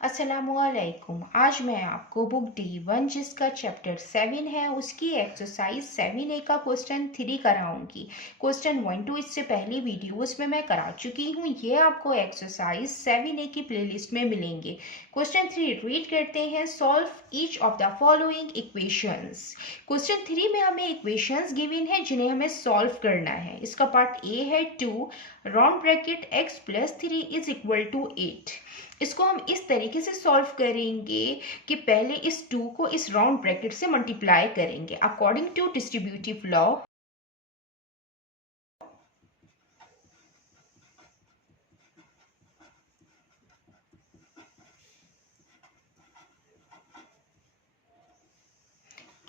अस्सलामुअलैकुम। आज मैं आपको बुक D1 जिसका चैप्टर 7 है उसकी एक्सरसाइज 7A का क्वेश्चन 3 कराऊंगी। क्वेश्चन 1 2 इससे पहली वीडियोस में मैं करा चुकी हूँ। ये आपको एक्सरसाइज 7A की प्लेलिस्ट में मिलेंगे। क्वेश्चन 3 रीड करते हैं। Solve each of the following equations. Question 3 में हमें इक्वेशंस गिवन है जिन्हें हमें सॉल्व करना है। इसका पार्ट ए है 2 round bracket x + 3 is equal to 8। इसको हम इस तरीके से सॉल्व करेंगे कि पहले इस 2 को इस राउंड ब्रैकेट से मल्टीप्लाई करेंगे according to distributive law.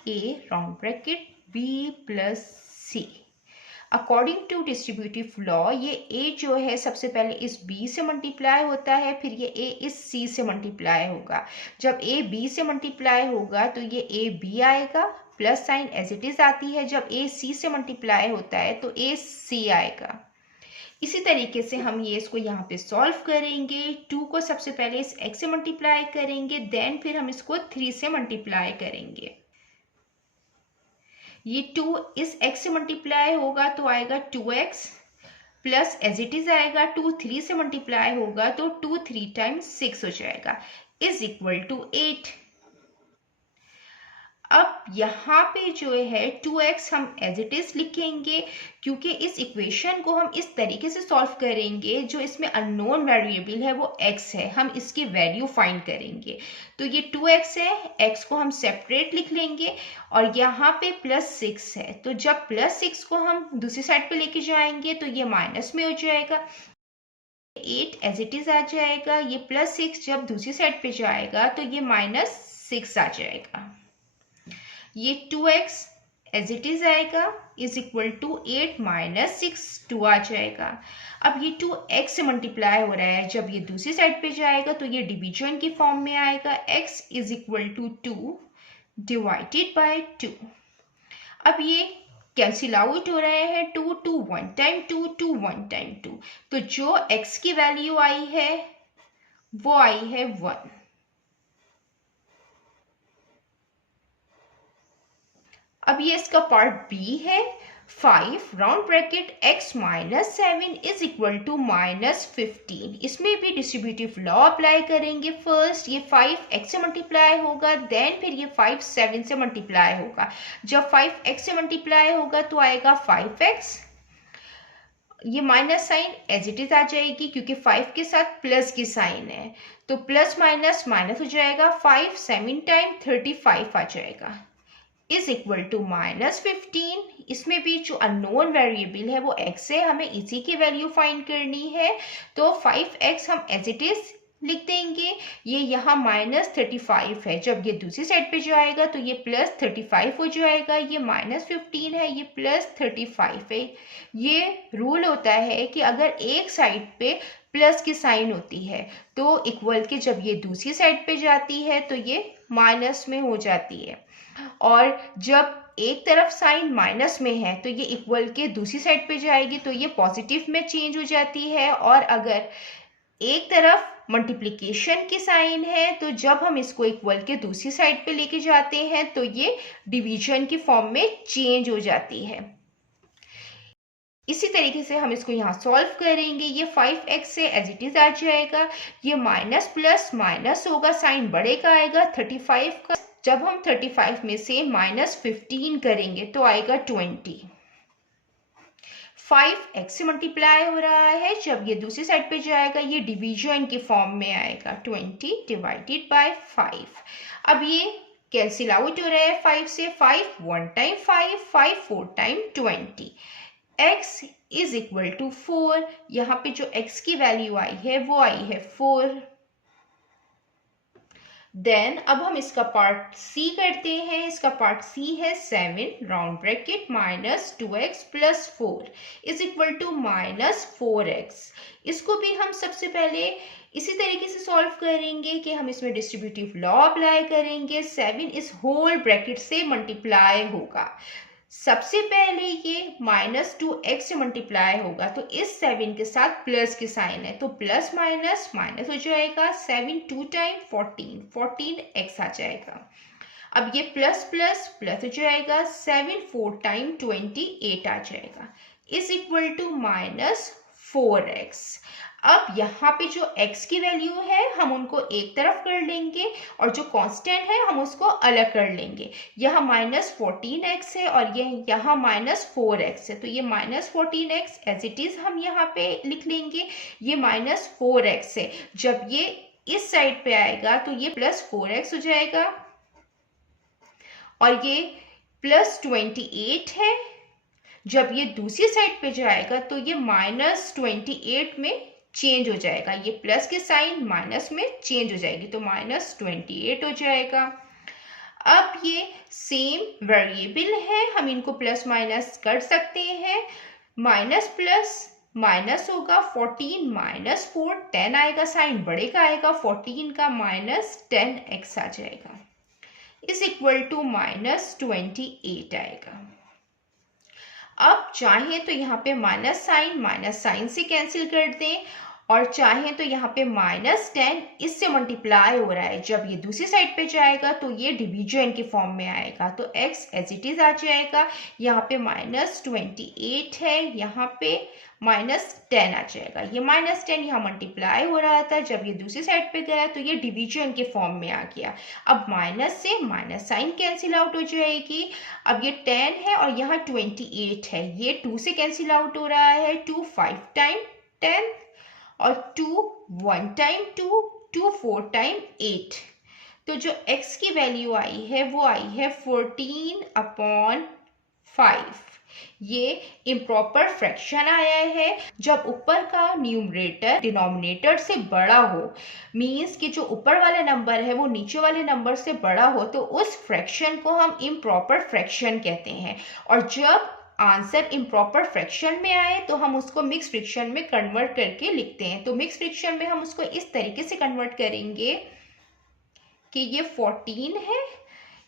a round bracket b + c। According to distributive law ये a जो है सबसे पहले इस b से मल्टीप्लाई होता है, फिर ये a इस c से मल्टीप्लाई होगा। जब a b से मल्टीप्लाई होगा तो ये a b आएगा, plus sign as it is आती है। जब a c से मल्टीप्लाई होता है तो a c आएगा। इसी तरीके से हम ये इसको यहाँ पे सॉल्व करेंगे। 2 को सबसे पहले इस x से मल्टीप्लाई करेंगे, देन फिर हम इसको 3 से मल्टीप्लाई करेंगे। ये 2 इस x से मल्टीप्लाई होगा तो आएगा 2x plus as it is आएगा। 2 3 से मल्टीप्लाई होगा तो 2 3 टाइम्स 6 हो जाएगा इज इक्वल टू 8। अब यहाँ पे जो है 2x हम एज इट इज लिखेंगे क्योंकि इस इक्वेशन को हम इस तरीके से सॉल्व करेंगे जो इसमें अननोन वेरिएबल है वो x है, हम इसकी वैल्यू फाइंड करेंगे। तो ये 2x है, x को हम सेपरेट लिख लेंगे और यहाँ पे +6 है। तो जब +6 को हम दूसरी साइड पे लेके जाएंगे तो ये माइनस में हो जाएगा, 8 एज इट इज आ जाएगा। ये +6 जब दूसरी साइड पे जाएगा तो ये -6 आ जाएगा। ये 2x एज इट इज आएगा इज इक्वल टू 8 - 6 2 आ जाएगा। अब ये 2x से मल्टीप्लाई हो रहा है, जब ये दूसरी साइड पे जाएगा तो ये डिवीजन की फॉर्म में आएगा, x is equal to 2 divided by 2। अब ये कैंसिल आउट हो रहे हैं, 2 2 1 टाइम 2 2 1 टाइम 2। तो जो x की वैल्यू आई है वो आई है 1। अब ये इसका पार्ट बी है। 5 round bracket x - 7 is equal to -15। इसमें भी डिस्ट्रीब्यूटिव लॉ अप्लाई करेंगे। फर्स्ट ये 5 x से मल्टीप्लाई होगा, देन फिर ये 5 7 से मल्टीप्लाई होगा। जब 5 x से मल्टीप्लाई होगा तो आएगा 5x। ये minus sign as it is आ जाएगी क्योंकि 5 के साथ प्लस की साइन है, तो प्लस माइनस माइनस हो जाएगा। 5 7 टाइम 35 आ जाएगा इज इक्वल टू -15। इसमें भी जो अननोन वेरिएबल है वो x है, हमें इसी की वैल्यू फाइंड करनी है। तो 5x हम एज इट इज लिख देंगे। ये यहाँ -35 है, जब ये दूसरी साइड पे जाएगा तो ये +35 हो जाएगा। ये -15 है, ये +35 है। ये रूल होता है कि अगर एक साइड पे प्लस की साइन होती है तो इक्वल के जब ये दूसरी साइड पे जाती है तो ये माइनस में हो जाती है, और जब एक तरफ साइन माइनस में है तो ये इक्वल के दूसरी साइड पे जाएगी तो ये पॉजिटिव में चेंज हो जाती है। और अगर एक तरफ मल्टीप्लिकेशन की साइन है तो जब हम इसको इक्वल के दूसरी साइड पे लेके जाते हैं तो ये डिवीजन की फॉर्म में चेंज हो जाती है। इसी तरीके से हम इसको यहाँ सॉल्व करेंगे। ये 5x से एज इट इज आ जाएगा, ये माइनस प्लस माइनस होगा, साइन बड़े का आएगा 35 का। जब हम 35 में से -15 करेंगे तो आएगा 20। 5x से मल्टीप्लाई हो रहा है, जब ये दूसरी साइड पे जाएगा ये डिवीजन की फॉर्म में आएगा, 20 डिवाइडेड बाय 5। अब ये कैंसिल आउट हो रहा है 5 से। 5 1 time 5 5 4 time 20। x is equal to 4। यहाँ पे जो x की वैल्यू आई है वो आई है 4। देन अब हम इसका पार्ट सी करते हैं। इसका पार्ट सी है 7 round bracket -2x + 4 is equal to -4x। इसको भी हम सबसे पहले इसी तरीके से सॉल्व करेंगे कि हम इसमें डिस्ट्रीब्यूटिव लॉ अप्लाई करेंगे। 7 इस होल ब्रैकेट से मल्टीप्लाई होगा सबसे पहले ये -2x से मल्टीप्लाई होगा, तो इस 7 के साथ प्लस के साइन है, तो प्लस माइनस माइनस हो जाएगा। 7 2 टाइम 14, 14x आ जाएगा। अब ये प्लस प्लस प्लस हो जाएगा। 7 4 टाइम 28 आ जाएगा, इज इक्वल टू -4x। अब यहाँ पे जो x की वैल्यू है हम उनको एक तरफ कर लेंगे और जो कांस्टेंट है हम उसको अलग कर लेंगे। यहाँ -14x है और ये यहाँ -4x है, तो ये -14x एज इट इज हम यहाँ पे लिख लेंगे। ये -4x है, जब ये इस साइड पे आएगा तो ये +4x हो जाएगा और ये +28 है। जब ये दूसरी साइड पे जाएगा तो ये -28 में चेंज हो जाएगा, ये प्लस के साइन माइनस में चेंज हो जाएगी, तो -28 हो जाएगा। अब ये सेम वेरिएबल है, हम इनको प्लस माइनस कर सकते हैं। माइनस प्लस माइनस होगा, 14 -4 10 आएगा, साइन बड़े का आएगा, 14 का -10x आ जाएगा, इज इक्वल टू -28 आएगा। अब चाहें तो यहाँ पे माइनस साइन से कैंसिल कर दें और चाहें तो यहाँ पे -10 इससे मल्टीप्लाई हो रहा है, जब ये दूसरी साइड पे जाएगा तो ये डिवीजन के फॉर्म में आएगा, तो x एज इट इज आ जाएगा। यहाँ पे -28 है, यहाँ पे -10 आ जाएगा। ये -10 यहाँ मल्टीप्लाई हो रहा था, जब ये दूसरी साइड पे गया तो ये डिवीजन के फॉर्म में आ गया। अब माइनस से माइनस साइन कैंसिल आउट हो जाएगी। अब ये 10 है और यहाँ 28 है, ये 2 से कैंसिल आउट हो रहा है। 2 5 टाइम 10 और 2 1 टाइम 2, 2 4 टाइम 8, तो जो x की वैल्यू आई है वो आई है 14/5। ये इम्प्रॉपर फ्रैक्शन आया है। जब ऊपर का न्यूमरेटर डिनोमिनेटर से बड़ा हो, मीन्स कि जो ऊपर वाला नंबर है वो नीचे वाले नंबर से बड़ा हो, तो उस फ्रैक्शन को हम इम्प्रॉपर फ्रैक्शन कहते हैं। और जब आंसर इम्प्रॉपर फ्रैक्शन में आए तो हम उसको मिक्स फ्रैक्शन में कन्वर्ट करके लिखते हैं। तो मिक्स फ्रैक्शन में हम उसको इस तरीके से कन्वर्ट करेंगे कि ये 14 है,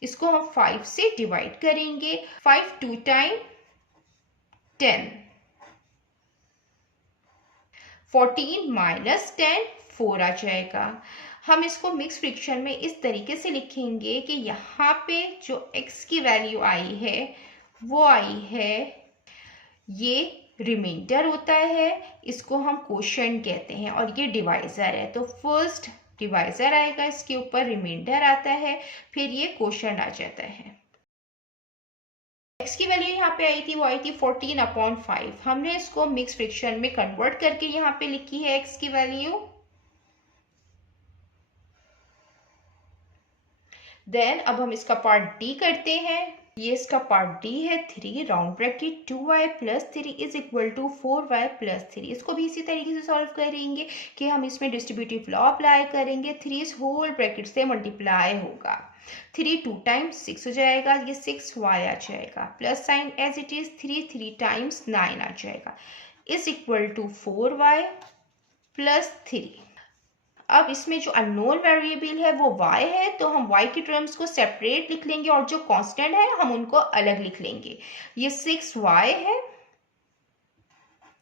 इसको हम 5 से डिवाइड करेंगे। 5 2 टाइम 10, 14 -10 4 आ जाएगा। हम इसको मिक्स फ्रैक्शन में इस तरीके से लिखेंगे कि यहाँ पे जो x की वैल्यू आई है वो आई है, ये रिमाइंडर होता है, इसको हम क्वोशंट कहते हैं, और ये डिवाइजर है। तो फर्स्ट डिवाइजर आएगा, इसके ऊपर रिमाइंडर आता है, फिर ये क्वोशंट आ जाता है। x की वैल्यू यहाँ पे आई थी, वो आई थी 14/5। हमने इसको मिक्स फ्रैक्शन में कन्वर्ट करके यहाँ पे लिखी है x की वैल्यू। देन अब हम इसका पार्ट डी करते हैं। ये इसका पार्ट डी है। 3 round bracket 2y + 3 is equal to 4y + 3। इसको भी इसी तरीके से सॉल्व करेंगे कि हम इसमें डिस्ट्रीब्यूटिव लॉ अप्लाई करेंगे। 3 इस होल ब्रैकेट से मल्टीप्लाई होगा। 3 2 टाइम्स 6 हो जाएगा, ये 6y आ जाएगा, plus sign as it is 3 3 times 9 आ जाएगा, इज इक्वल टू 4y + 3। अब इसमें जो अननोन वेरिएबल है वो y है, तो हम y की टर्म्स को सेपरेट लिख लेंगे और जो कांस्टेंट है हम उनको अलग लिख लेंगे। ये 6y है,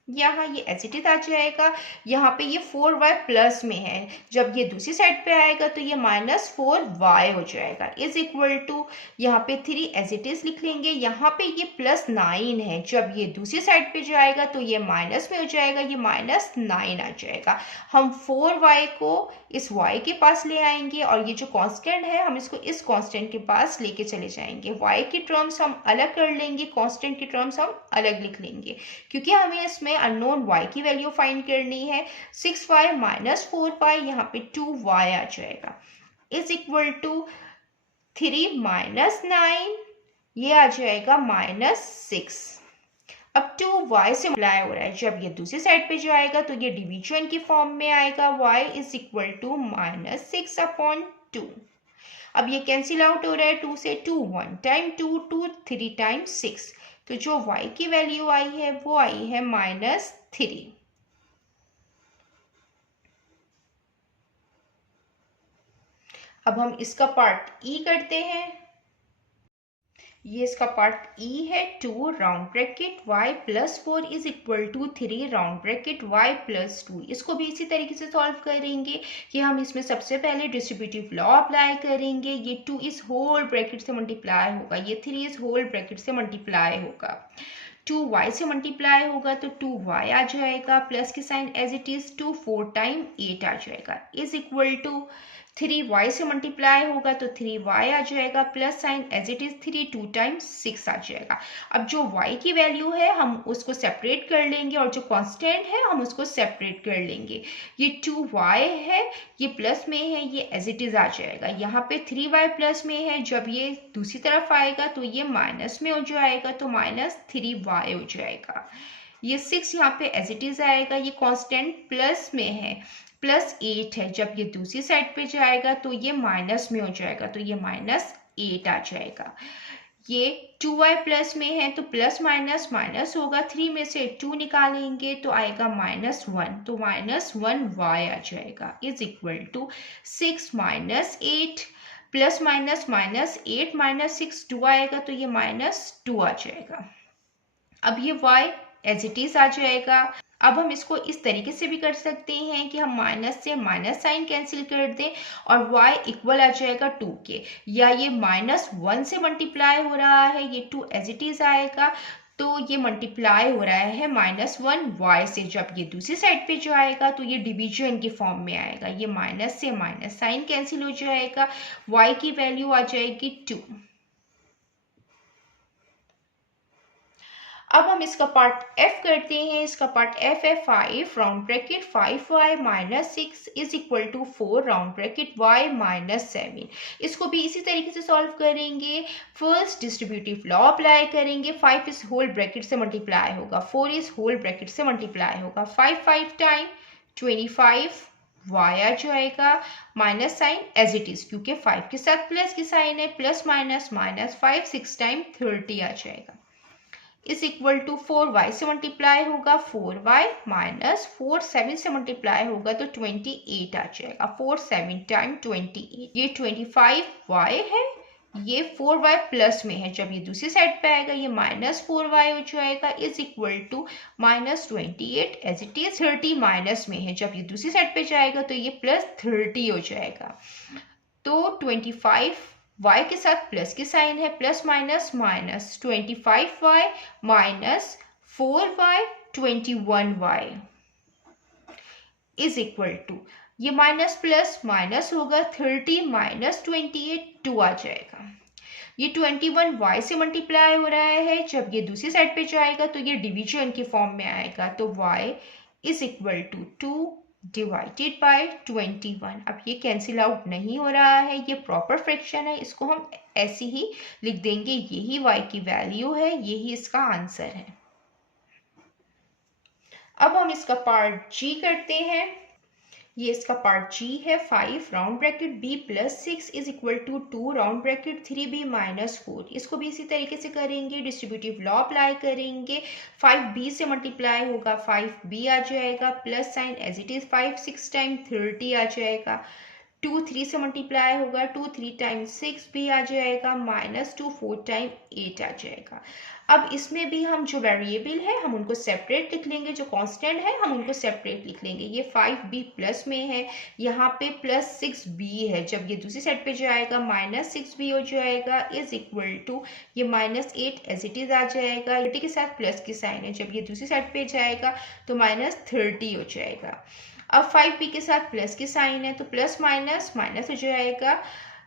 यहाँ ये एज इट इज आ जाएगा। यहाँ पे ये 4y प्लस में है, जब ये दूसरी साइड पे आएगा तो ये -4y हो जाएगा, इज इक्वल टू यहाँ पे 3 एज इट इज लिख लेंगे। यहाँ पे ये +9 है, जब ये दूसरी साइड पे जाएगा तो ये माइनस में हो जाएगा, ये -9 आ जाएगा। हम 4y को इस y के पास ले आएंगे और ये जो कांस्टेंट है हम इसको इस कांस्टेंट के पास लेके चले जाएंगे। y की टर्म्स हम अलग कर लेंगे, कांस्टेंट की टर्म्स हम अलग लिख लेंगे, क्योंकि हमें इसमें अननोन y की वैल्यू फाइंड करनी है। 6y - 4y, यहाँ पे 2y आ जाएगा, इज इक्वल टू 3 - 9, ये आ जाएगा -6। अब 2y से मल्टीप्लाई हो रहा है, जब ये दूसरी साइड पे जाएगा तो ये डिवीजन की फॉर्म में आएगा, y इज इक्वल टू -6/2। अब ये कैंसिल आउट हो रहा है 2 से, 2 1 टाइम 2 2 3 टाइम 6, तो जो y की वैल्यू आई है वो आई है -3। अब हम इसका पार्ट ई करते हैं। ये इसका पार्ट ई है, 2 round bracket y plus 4 is equal to 3 round bracket y plus 2। इसको भी इसी तरीके से सॉल्व करेंगे कि हम इसमें सबसे पहले डिस्ट्रीब्यूटिव लॉ अप्लाई करेंगे। ये 2 इस होल ब्रैकेट से मल्टीप्लाई होगा, ये 3 इस होल ब्रैकेट से मल्टीप्लाई होगा, 2y से मल्टीप्लाई होगा तो 2y आ जाएगा, प्लस की sign as it is 2 4 time 8 आ जाएगा, इज इक्वल टू 3y से मल्टीप्लाई होगा तो 3y आ जाएगा, plus sign as it is 3 2 times 6 आ जाएगा। अब जो y की वैल्यू है हम उसको सेपरेट कर लेंगे और जो कांस्टेंट है हम उसको सेपरेट कर लेंगे। ये 2y है, ये प्लस में है, ये एज इट इज आ जाएगा। यहाँ पे 3y प्लस में है, जब ये दूसरी तरफ आएगा तो ये माइनस में हो जाएगा, तो माइनस 3y हो जाएगा। ये 6 यहाँ पे एज इट इज आएगा, ये कांस्टेंट प्लस में है, प्लस 8 है, जब ये दूसरी साइड पे जाएगा तो ये माइनस में हो जाएगा, तो ये माइनस 8 आ जाएगा। ये 2y प्लस में है तो प्लस माइनस माइनस होगा, 3 में से 2 निकालेंगे तो आएगा -1, तो -1y आ जाएगा, is equal to 6 minus 8 plus minus -8 -6 2 आएगा, तो ये -2 आ जाएगा। अब ये y एज इट इज आ जाएगा। अब हम इसको इस तरीके से भी कर सकते हैं कि हम माइनस से माइनस साइन कैंसिल कर दें और y इक्वल आ जाएगा 2 के, या ये -1 से मल्टीप्लाई हो रहा है, ये 2 एज इट इज आएगा, तो ये मल्टीप्लाई हो रहा है -1y से, जब ये दूसरी साइड पे जाएगा तो ये डिवीजन की फॉर्म में आएगा, ये माइनस से माइनस साइन कैंसिल हो जाएगा, y की वैल्यू आ जाएगी 2। अब हम इसका पार्ट f करते हैं। इसका पार्ट f है 5 round bracket 5y minus 6 is equal to 4 round bracket y minus 7। इसको भी इसी तरीके से सॉल्व करेंगे। फर्स्ट डिस्ट्रीब्यूटिव लॉ अप्लाई करेंगे, 5 इस होल ब्रैकेट से मल्टीप्लाई होगा, 4 इस होल ब्रैकेट से मल्टीप्लाई होगा, 5 5 टाइम 25 y आ जाएगा, minus sign as it is, क्योंकि 5 के साथ प्लस की साइन है, प्लस माइनस माइनस 5 6 टाइम 30 आ जाएगा, इज इक्वल टू 4y से मल्टीप्लाई होगा 4y माइनस 4 7 से मल्टीप्लाई होगा तो 28 आ जाएगा, 4 7 टाइम 28, ये 25y है, ये 4y प्लस में है, जब ये दूसरी साइड पे आएगा ये -4y हो जाएगा, is equal to -28 as it is, 30 minus में है, जब ये दूसरी साइड पे जाएगा तो ये +30 हो जाएगा, तो 25 y के साथ प्लस की साइन है, plus minus minus 25y minus 4y 21y is equal to, ये माइनस प्लस माइनस होगा, 30 माइनस 28 2 आ जाएगा। ये 21y से मल्टीप्लाई हो रहा है, जब ये दूसरी साइड पे जाएगा तो ये डिवीजन की फॉर्म में आएगा, तो y is equal to 2 divided by 21। अब ये कैंसिल आउट नहीं हो रहा है, ये प्रॉपर फ्रैक्शन है, इसको हम ऐसे ही लिख देंगे, यही y की वैल्यू है, यही इसका आंसर है। अब हम इसका पार्ट g करते हैं। ये इसका पार्ट g है, 5 round bracket b plus 6 is equal to 2 round bracket 3b minus 4। इसको भी इसी तरीके से करेंगे, डिस्ट्रीब्यूटिव लॉ अप्लाई करेंगे, 5b से मल्टीप्लाई होगा 5b आ जाएगा, plus sign as it is 5 6 time 30 आ जाएगा, 2 3 से मल्टीप्लाई होगा 2 3 टाइम 6 भी आ जाएगा, -2 4 टाइम 8 आ जाएगा। अब इसमें भी हम जो वेरिएबल है हम उनको सेपरेट लिख लेंगे, जो कांस्टेंट है हम उनको सेपरेट लिख लेंगे। ये 5b प्लस में है, यहाँ पे प्लस 6b है, जब ये दूसरी साइड पे जाएगा -6b हो जाएगा, इज इक्वल टू ये -8 एज इट इज आ जाएगा, 30 के साथ प्लस की साइन है, जब ये दूसरी साइड पे जाएगा तो -30 हो जाएगा। अब 5b के साथ प्लस की साइन है तो प्लस माइनस माइनस हो जाएगा,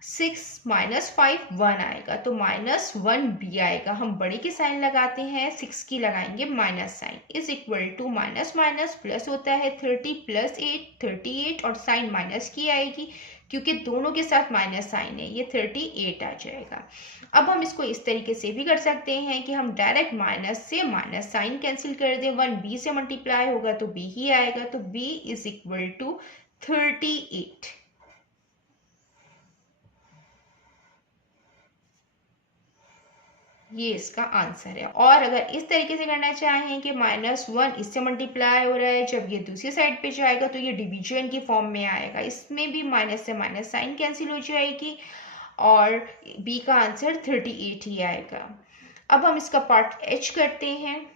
6 माइनस 5 1 आएगा, तो -1b आएगा। हम बड़े की साइन लगाते हैं, 6 की लगाएंगे minus sign, is equal to minus minus plus होता है, 30 प्लस 8 38 और साइन माइनस की आएगी क्योंकि दोनों के साथ माइनस साइन है, ये 38 आ जाएगा। अब हम इसको इस तरीके से भी कर सकते हैं कि हम डायरेक्ट माइनस से माइनस साइन कैंसिल कर दें, 1b से मल्टीप्लाई होगा तो b ही आएगा, तो b इज इक्वल टू 38। ये इसका आंसर है। और अगर इस तरीके से करना चाहें कि -1 इससे मल्टीप्लाई हो रहा है, जब ये दूसरी साइड पे जाएगा तो ये डिवीजन की फॉर्म में आएगा, इसमें भी माइनस से माइनस साइन कैंसिल हो जाएगी और बी का आंसर 38 ही आएगा। अब हम इसका पार्ट एच करते हैं।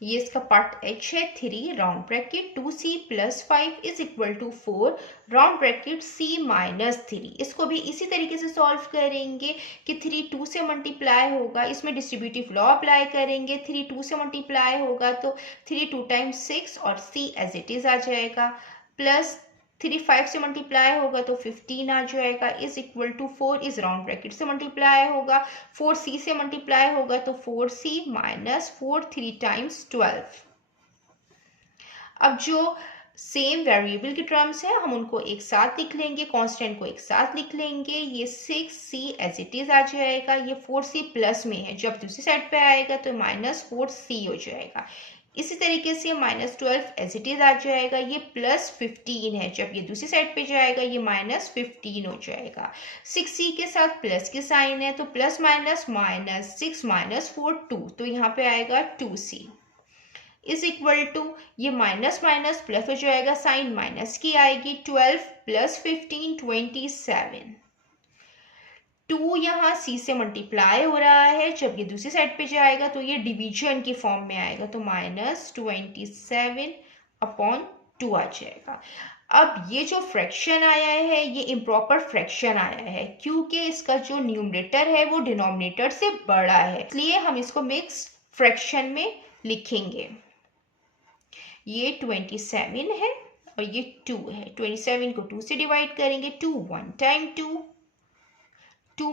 ये इसका पार्ट एच है। 3 round bracket 2c + 5 is equal to 4 round bracket c - 3। इसको भी इसी तरीके से सॉल्व करेंगे कि 3 2 से मल्टीप्लाई होगा, इसमें डिस्ट्रीब्यूटिव लॉ अप्लाई करेंगे। 3 2 से मल्टीप्लाई होगा तो 3 2 टाइम्स 6 और c एज इट इज आ जाएगा, प्लस 3 5 से मल्टीप्लाई होगा तो 15 आ जाएगा, इज इक्वल टू 4 इस राउंड ब्रैकेट से मल्टीप्लाई होगा, 4c से मल्टीप्लाई होगा तो 4c - 4 3 टाइम्स 12। अब जो सेम वेरिएबल की टर्म्स है हम उनको एक साथ लिख लेंगे, कांस्टेंट को एक साथ लिख लेंगे। ये 6c एज इट इज आ जाएगा, ये 4c प्लस में है, जब दूसरी साइड पे आएगा तो -4c हो जाएगा। इसी तरीके से -12 एज इट इज आ जाएगा, ये +15 है, जब ये दूसरी साइड पे जाएगा ये -15 हो जाएगा। 6c के साथ प्लस के साइन है तो प्लस माइनस -6 - 4 2, तो यहाँ पे आएगा 2c इज इक्वल टू, ये माइनस माइनस प्लस हो जाएगा, साइन माइनस की आएगी, 12 + 15 27। 2 यहाँ c से मल्टीप्लाई हो रहा है, जब ये दूसरी साइड पे जाएगा तो ये डिवीजन की फॉर्म में आएगा तो -27/2 आ जाएगा। अब ये जो फ्रैक्शन आया है ये इम्प्रॉपर फ्रैक्शन आया है, क्योंकि इसका जो न्यूमरेटर है वो डिनोमिनेटर से बड़ा है, इसलिए हम इसको मिक्स फ्रैक्शन में लिखेंगे। ये 27 है और ये 2 है, 27 को 2 से डिवाइड करेंगे, 2 1 टाइम 2, 2 -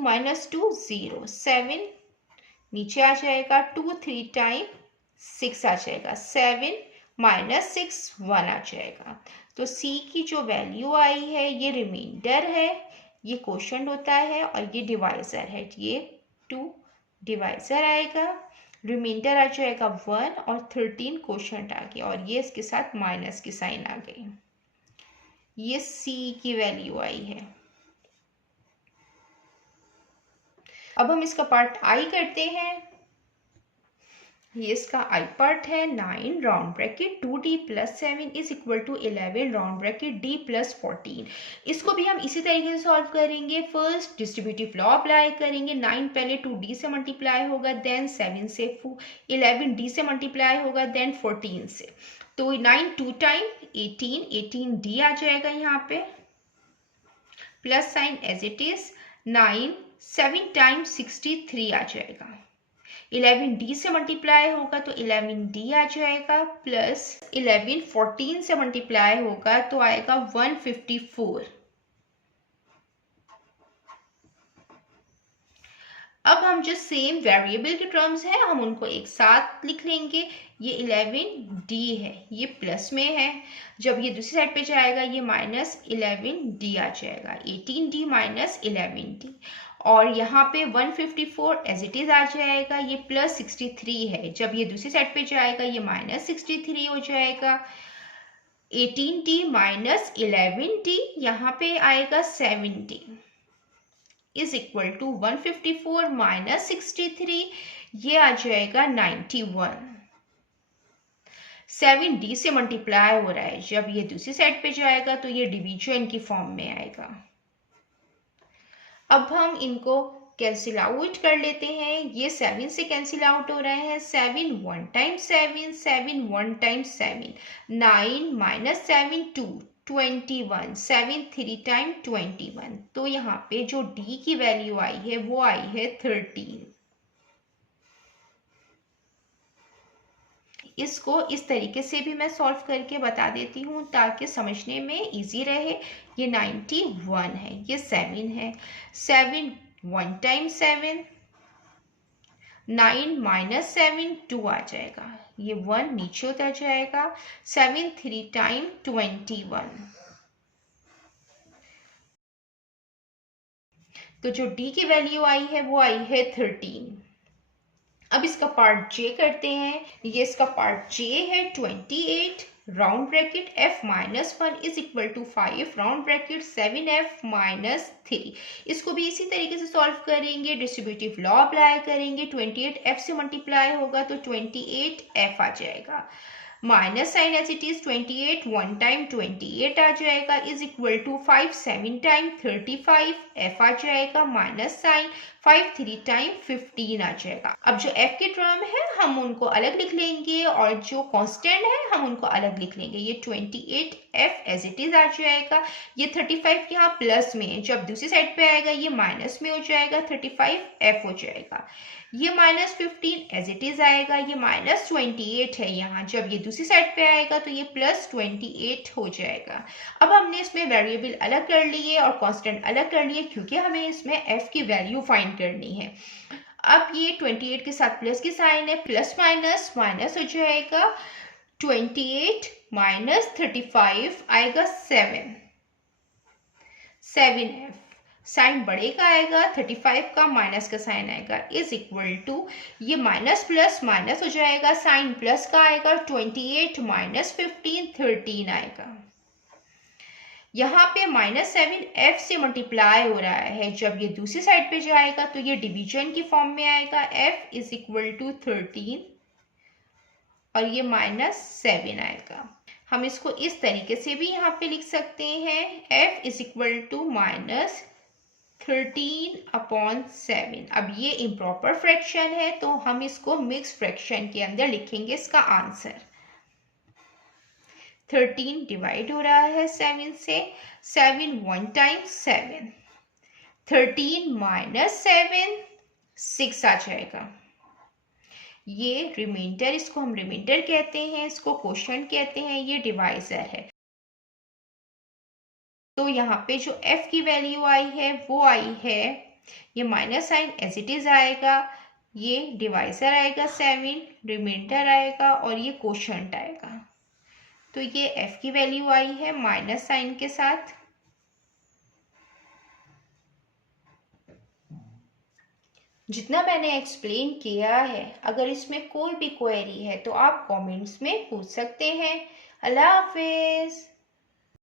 2 0, 7 नीचे आ जाएगा, 2 3 टाइम 6 आ जाएगा, 7 - 6 1 आ जाएगा। तो c की जो वैल्यू आई है ये रिमाइंडर है, ये क्वोशंट होता है और ये डिवाइजर है, ये 2 डिवाइजर आएगा, रिमाइंडर आ जाएगा 1 और 13 क्वोशंट आ गया और ये इसके साथ माइनस की साइन आ गई। ये c की वैल्यू आई है। अब हम इसका पार्ट आई करते हैं। ये इसका आई पार्ट है। 9 round bracket 2d + 7 is equal to 11 round bracket d + 14। इसको भी हम इसी तरीके से सॉल्व करेंगे। फर्स्ट डिस्ट्रीब्यूटिव लॉ अप्लाई करेंगे। 9 पहले 2d से मल्टीप्लाई होगा, देन 7 से 11d से मल्टीप्लाई होगा, देन 14 से, तो 9 2 टाइम 18, 18d आ जाएगा यहाँ पे, plus sign as it is, 9 7 times 63 आ जाएगा, 11d से मल्टीप्लाई होगा तो 11d आ जाएगा, प्लस 11 14 से मल्टीप्लाई होगा तो आएगा 154। अब हम जो सेम वेरिएबल के टर्म्स हैं हम उनको एक साथ लिख लेंगे। ये 11d है, ये प्लस में है, जब ये दूसरी साइड पे जाएगा ये -11d आ जाएगा, 18d - 11d, और यहाँ पे 154 एज इट इज आ जाएगा, ये +63 है, जब ये दूसरी साइड पे जाएगा ये -63 हो जाएगा, 18d - 11d, यहाँ पे आएगा 7d इज इक्वल टू 154 - 63, ये आ जाएगा 91। 7d से मल्टीप्लाई हो रहा है, जब ये दूसरी साइड पे जाएगा तो ये डिवीजन की फॉर्म में आएगा। अब हम इनको कैंसिल आउट कर लेते हैं। ये 7 से कैंसिल आउट हो रहे हैं, 7 1 टाइम्स 7, 7 1 टाइम्स 7, 9 - 7 2, 21, 7 3 टाइम 21, तो यहाँ पे जो d की वैल्यू आई है वो आई है 13। इसको इस तरीके से भी मैं सॉल्व करके बता देती हूँ ताकि समझने में इजी रहे। ये 91 है, ये 7 है, 7 1 टाइम्स 7, 9 - 7 2 आ जाएगा, ये 1 नीचे उतर जाएगा, 7 3 टाइम 21, तो जो d की वैल्यू आई है वो आई है 13। अब इसका पार्ट जे करते हैं। ये इसका पार्ट जे है। 28 round bracket f - 1 is equal to 5 round bracket 7f - 3। इसको भी इसी तरीके से सॉल्व करेंगे, डिस्ट्रीब्यूटिव लॉ अप्लाई करेंगे। 28 f से मल्टीप्लाई होगा तो 28f आ जाएगा, minus sign as it is 28, 1 time 28 आ जाएगा is equal to 5 7 time 35, F आ जाएगा माइनस साइन 5 3 टाइम 15 आ जाएगा। अब जो एफ के टर्म है हम उनको अलग लिख लेंगे और जो कांस्टेंट है हम उनको अलग लिख लेंगे। ये 28 एफ एज इट इज आ जाएगा, ये 35 यहाँ प्लस में है, जब दूसरी साइड पे आएगा ये माइनस में हो जाएगा, 35 एफ हो जाएगा। ये माइनस 15 एज इट इज आएगा, ये माइनस 28 है यहाँ, जब ये दूसरी साइड पे आएगा तो ये प्लस 28 हो जाएगा। अब हमने इसमें वेरिएबल अलग कर लिए और कांस्टेंट अलग कर लिए क्योंकि हमें इसमें एफ की वैल्यू फाइंड करनी है। अब ये 28 के साथ प्लस की साइन है, प्लस माइनस माइनस हो जाएगा, 28 माइनस 35 आएगा 7 एफ, साइन बड़े का आएगा, 35 का माइनस का साइन आएगा इज इक्वल टू, ये माइनस प्लस माइनस हो जाएगा, साइन प्लस का आएगा, 28 माइनस 15 13 आएगा। यहाँ पे माइनस 7 एफ से मल्टीप्लाई हो रहा है, जब ये दूसरी साइड पे जाएगा तो ये डिवीजन की फॉर्म में आएगा, एफ इज इक्वल टू 13 और ये माइनस 7 आएगा। हम इसको इस तरीके से भी यहाँ पे लिख सकते हैं, f is equal to minus 13/7। अब ये इम्प्रॉपर फ्रैक्शन है तो हम इसको मिक्स फ्रैक्शन के अंदर लिखेंगे इसका आंसर। 13 डिवाइड हो रहा है 7 से, 7 1 टाइम 7, 13 माइनस 7 6 आ जाएगा। ये रिमाइंडर, इसको हम रिमाइंडर कहते हैं, इसको क्वोशिएंट कहते हैं, ये डिवाइजर है। तो यहाँ पे जो f की वैल्यू आई है वो आई है, ये minus sign as it is आएगा, ये डिवाइजर आएगा 7, रिमाइंडर आएगा और ये क्वोशिएंट आएगा। तो ये f की वैल्यू आई है माइनस साइन के साथ। जितना मैंने एक्सप्लेन किया है, अगर इसमें कोई भी क्वेरी है तो आप कमेंट्स में पूछ सकते हैं। अल्लाह हाफिज।